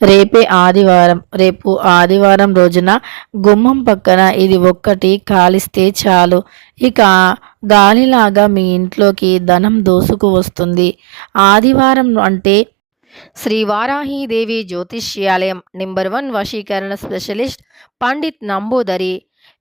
రేపే ఆదివారం. రేపు ఆదివారం రోజున గుమ్మం పక్కన ఇది ఒక్కటి కాలిస్తే చాలు. ఇక గాలిలాగా మీ ఇంట్లోకి ధనం దోసుకు వస్తుంది. ఆదివారం అంటే శ్రీ వారాహీదేవి జ్యోతిష్యాలయం. నెంబర్ వన్ వశీకరణ స్పెషలిస్ట్ పండిత్ నంబూదరి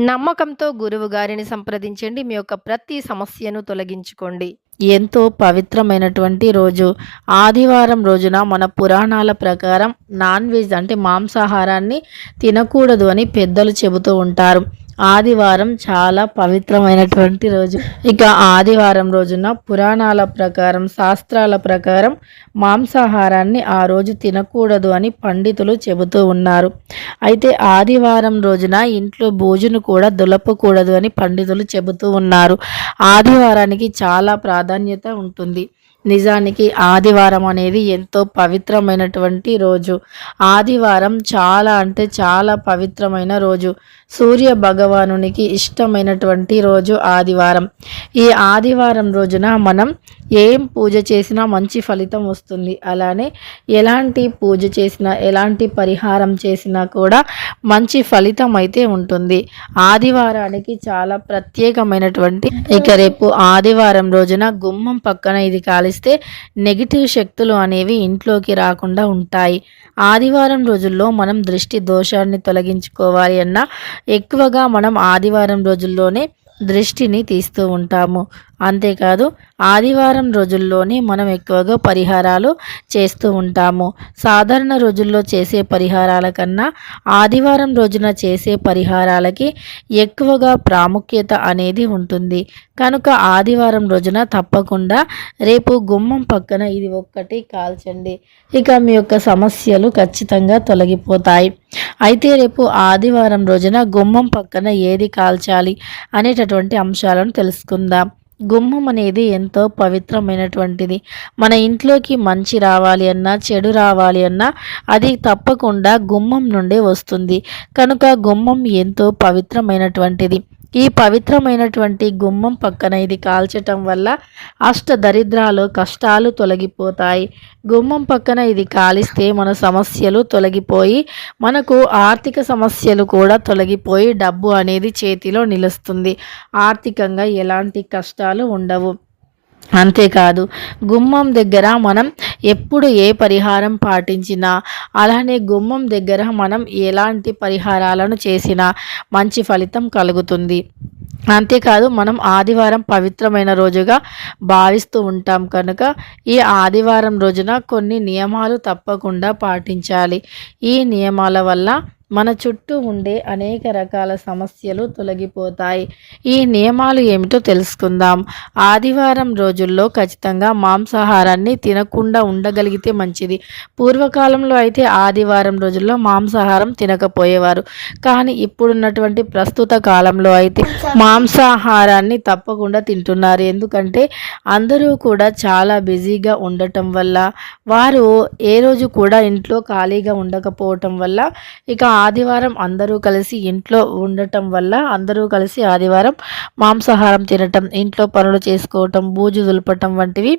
నమ్మకంతో గురువు గారిని సంప్రదించండి. మీ యొక్క ప్రతి సమస్యను తొలగించుకోండి. ఎంతో పవిత్రమైనటువంటి రోజు. ఆదివారం రోజున మన పురాణాల ప్రకారం నాన్ వెజ్ అంటే మాంసాహారాన్ని తినకూడదు అని పెద్దలు చెబుతూ ఉంటారు. ఆదివారం చాలా పవిత్రమైనటువంటి రోజు. ఇక ఆదివారం రోజున పురాణాల ప్రకారం శాస్త్రాల ప్రకారం మాంసాహారాన్ని ఆ రోజు తినకూడదు అని పండితులు చెబుతూ ఉన్నారు. అయితే ఆదివారం రోజున ఇంట్లో భోజనం కూడా దులపకూడదు అని పండితులు చెబుతూ ఉన్నారు. ఆదివారానికి చాలా ప్రాధాన్యత ఉంటుంది. నిజానికి ఆదివారం అనేది ఎంతో పవిత్రమైనటువంటి రోజు. ఆదివారం చాలా అంటే చాలా పవిత్రమైన రోజు. సూర్య భగవానునికి ఇష్టమైనటువంటి రోజు ఆదివారం. ఈ ఆదివారం రోజున మనం ఏం పూజ చేసినా మంచి ఫలితం వస్తుంది. అలానే ఎలాంటి పూజ చేసినా ఎలాంటి పరిహారం చేసినా కూడా మంచి ఫలితం అయితే ఉంటుంది. ఆదివారానికి చాలా ప్రత్యేకమైనటువంటి ఇక రేపు ఆదివారం రోజున గుమ్మం పక్కన ఇది కాలిస్తే నెగిటివ్ శక్తులు అనేవి ఇంట్లోకి రాకుండా ఉంటాయి. ఆదివారం రోజుల్లో మనం దృష్టి దోషాన్ని తొలగించుకోవాలి అన్న ఎక్కువగా మనం ఆదివారం రోజుల్లోనే దృష్టిని తీస్తూ ఉంటాము. అంతేకాదు ఆదివారం రోజుల్లోనే మనం ఎక్కువగా పరిహారాలు చేస్తూ ఉంటాము. సాధారణ రోజుల్లో చేసే పరిహారాల కన్నా ఆదివారం రోజున చేసే పరిహారాలకి ఎక్కువగా ప్రాముఖ్యత అనేది ఉంటుంది. కనుక ఆదివారం రోజున తప్పకుండా రేపు గుమ్మం పక్కన ఇది ఒక్కటి కాల్చండి. ఇక మీ యొక్క సమస్యలు ఖచ్చితంగా తొలగిపోతాయి. అయితే రేపు ఆదివారం రోజున గుమ్మం పక్కన ఏది కాల్చాలి అనేటటువంటి అంశాలను తెలుసుకుందాం. గుమ్మం అనేది ఎంతో పవిత్రమైనటువంటిది. మన ఇంట్లోకి మంచి రావాలి అన్నా చెడు రావాలి అన్నా అది తప్పకుండా గుమ్మం నుండే వస్తుంది. కనుక గుమ్మం ఎంతో పవిత్రమైనటువంటిది. ఈ పవిత్రమైనటువంటి గుమ్మం పక్కన ఇది కాల్చటం వల్ల అష్ట దరిద్రాలు కష్టాలు తొలగిపోతాయి. గుమ్మం పక్కన ఇది కాలిస్తే మన సమస్యలు తొలగిపోయి మనకు ఆర్థిక సమస్యలు కూడా తొలగిపోయి డబ్బు అనేది చేతిలో నిలుస్తుంది. ఆర్థికంగా ఎలాంటి కష్టాలు ఉండవు. అంతేకాదు గుమ్మం దగ్గర మనం ఎప్పుడు ఏ పరిహారం పాటించినా అలానే గుమ్మం దగ్గర మనం ఎలాంటి పరిహారాలను చేసినా మంచి ఫలితం కలుగుతుంది. అంతేకాదు మనం ఆదివారం పవిత్రమైన రోజుగా భావిస్తూ ఉంటాం కనుక ఈ ఆదివారం రోజున కొన్ని నియమాలు తప్పకుండా పాటించాలి. ఈ నియమాల వల్ల మన చుట్టూ ఉండే అనేక రకాల సమస్యలు తొలగిపోతాయి. ఈ నియమాలు ఏమిటో తెలుసుకుందాం. ఆదివారం రోజుల్లో ఖచ్చితంగా మాంసాహారాన్ని తినకుండా ఉండగలిగితే మంచిది. పూర్వకాలంలో అయితే ఆదివారం రోజుల్లో మాంసాహారం తినకపోయేవారు. కానీ ఇప్పుడున్నటువంటి ప్రస్తుత కాలంలో అయితే మాంసాహారాన్ని తప్పకుండా తింటున్నారు. ఎందుకంటే అందరూ కూడా చాలా బిజీగా ఉండటం వల్ల వారు ఏ రోజు కూడా ఇంట్లో ఖాళీగా ఉండకపోవటం వల్ల ఇక ఆదివారం అందరూ కలిసి ఇంట్లో ఉండటం వల్ల అందరూ కలిసి ఆదివారం మాంసాహారం తినటం ఇంట్లో పనులు చేసుకోవటం బూజు దులపటం వంటివి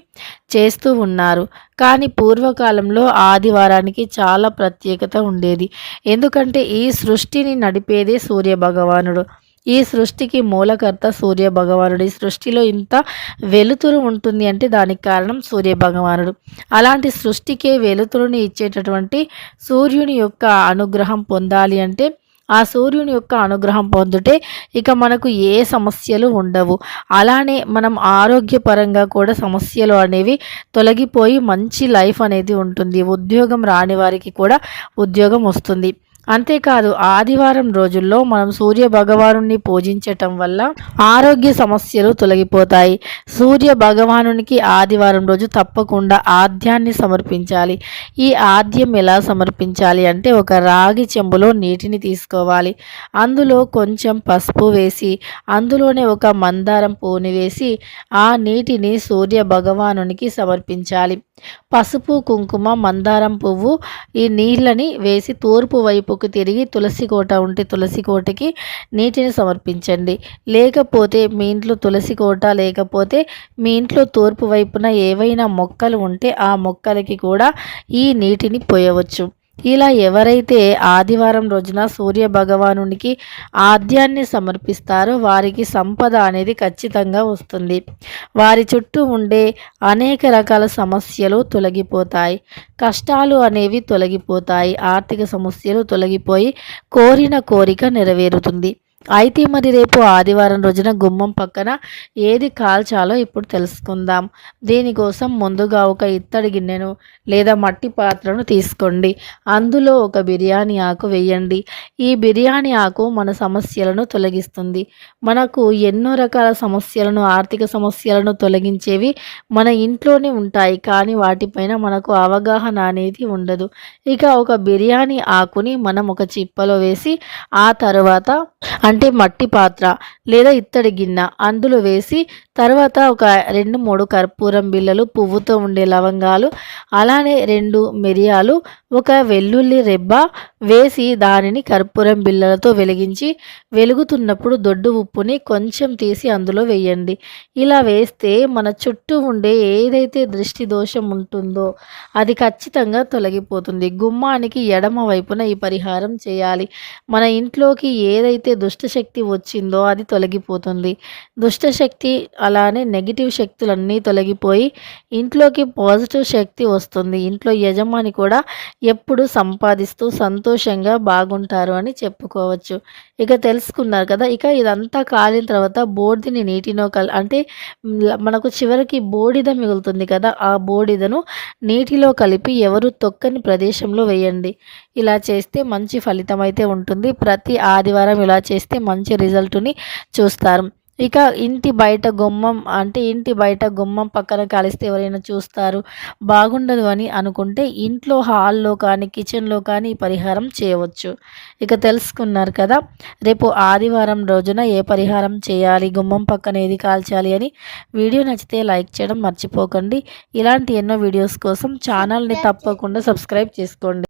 చేస్తూ ఉన్నారు. కానీ పూర్వకాలంలో ఆదివారానికి చాలా ప్రత్యేకత ఉండేది. ఎందుకంటే ఈ సృష్టిని నడిపేదే సూర్య భగవానుడు ఈ సృష్టికి మూలకర్త సూర్య భగవానుడు ఈ సృష్టిలో ఇంత వెలుతురు ఉంటుంది అంటే దానికి కారణం సూర్య భగవానుడు అలాంటి సృష్టికే వెలుతురుని ఇచ్చేటటువంటి సూర్యుని యొక్క అనుగ్రహం పొందాలి అంటే ఆ సూర్యుని యొక్క అనుగ్రహం పొందుటే ఇక మనకు ఏ సమస్యలు ఉండవు. అలానే మనం ఆరోగ్యపరంగా కూడా సమస్యలు అనేవి తొలగిపోయి మంచి లైఫ్ అనేది ఉంటుంది. ఉద్యోగం రాని వారికి కూడా ఉద్యోగం వస్తుంది. అంతేకాదు ఆదివారం రోజుల్లో మనం సూర్య భగవానుని పూజించటం వల్ల ఆరోగ్య సమస్యలు తొలగిపోతాయి. సూర్య భగవానునికి ఆదివారం రోజు తప్పకుండా ఆద్యాన్ని సమర్పించాలి. ఈ ఆద్యం ఎలా సమర్పించాలి అంటే ఒక రాగి చెంబులో నీటిని తీసుకోవాలి. అందులో కొంచెం పసుపు వేసి అందులోనే ఒక మందారం పువ్వుని వేసి ఆ నీటిని సూర్య భగవానునికి సమర్పించాలి. పసుపు కుంకుమ మందారం పువ్వు ఈ నీళ్ళని వేసి తూర్పు వైపుకు తిరిగి తులసి కోట ఉంటే తులసి కోటకి నీటిని సమర్పించండి. లేకపోతే మీ ఇంట్లో తులసి కోట లేకపోతే మీ ఇంట్లో తూర్పు వైపున ఏవైనా మొక్కలు ఉంటే ఆ మొక్కలకి కూడా ఈ నీటిని పోయవచ్చు. ఇలా ఎవరైతే ఆదివారం రోజున సూర్య భగవానునికి ఆద్యాన్ని సమర్పిస్తారో వారికి సంపద అనేది ఖచ్చితంగా వస్తుంది. వారి చుట్టూ ఉండే అనేక రకాల సమస్యలు తొలగిపోతాయి. కష్టాలు అనేవి తొలగిపోతాయి. ఆర్థిక సమస్యలు తొలగిపోయి కోరిన కోరిక నెరవేరుతుంది. అయితే మరి రేపు ఆదివారం రోజున గుమ్మం పక్కన ఏది కాల్చాలో ఇప్పుడు తెలుసుకుందాం. దీనికోసం ముందుగా ఒక ఇత్తడి గిన్నెను లేదా మట్టి పాత్రను తీసుకోండి. అందులో ఒక బిర్యానీ ఆకు వేయండి. ఈ బిర్యానీ ఆకు మన సమస్యలను తొలగిస్తుంది. మనకు ఎన్నో రకాల సమస్యలను ఆర్థిక సమస్యలను తొలగించేవి మన ఇంట్లోనే ఉంటాయి కానీ వాటిపైన మనకు అవగాహన అనేది ఉండదు. ఇక ఒక బిర్యానీ ఆకుని మనం ఒక చిప్పలో వేసి ఆ తర్వాత అంటే మట్టి పాత్ర లేదా ఇత్తడి గిన్నె. అందులో వేసి తర్వాత ఒక రెండు మూడు కర్పూరం బిళ్ళలు పువ్వుతో ఉండే లవంగాలు అలానే రెండు మిరియాలు ఒక వెల్లుల్లి రెబ్బ వేసి దానిని కర్పూరం బిళ్ళలతో వెలిగించి వెలుగుతున్నప్పుడు దొడ్డు ఉప్పుని కొంచెం తీసి అందులో వేయండి. ఇలా వేస్తే మన చుట్టూ ఉండే ఏదైతే దృష్టి దోషం ఉంటుందో అది ఖచ్చితంగా తొలగిపోతుంది. గుమ్మానికి ఎడమ వైపున ఈ పరిహారం చేయాలి. మన ఇంట్లోకి ఏదైతే దుష్టశక్తి వచ్చిందో అది తొలగిపోతుంది. దుష్టశక్తి అలానే నెగిటివ్ శక్తులన్నీ తొలగిపోయి ఇంట్లోకి పాజిటివ్ శక్తి వస్తుంది. ఇంట్లో యజమాని కూడా ఎప్పుడు సంపాదిస్తూ సంతోషంగా బాగుంటారు అని చెప్పుకోవచ్చు. ఇక తెలుసుకున్నారు కదా ఇక ఇదంతా కాలిన తర్వాత బోడిని నీటిలో కల్ అంటే మనకు చివరికి బోడిద మిగులుతుంది కదా ఆ బోడిదను నీటిలో కలిపి ఎవరు తొక్కని ప్రదేశంలో వేయండి. ఇలా చేస్తే మంచి ఫలితం అయితే ఉంటుంది. ప్రతి ఆదివారం ఇలా చేస్తే మంచి రిజల్ట్ని చూస్తారు. ఇక ఇంటి బయట గుమ్మం అంటే ఇంటి బయట గుమ్మం పక్కన కలిస్తే ఎవరైనా చూస్తారు. బాగుండదు అని అనుకుంటే ఇంట్లో హాల్లో కానీ కిచెన్లో కానీ ఈ పరిహారం చేయవచ్చు. ఇక తెలుసుకున్నారు కదా రేపు ఆదివారం రోజున ఏ పరిహారం చేయాలి గుమ్మం పక్కన ఏది కాల్చాలి అని. వీడియో నచ్చితే లైక్ చేయడం మర్చిపోకండి. ఇలాంటి ఎన్నో వీడియోస్ కోసం ఛానల్ని తప్పకుండా సబ్స్క్రైబ్ చేసుకోండి.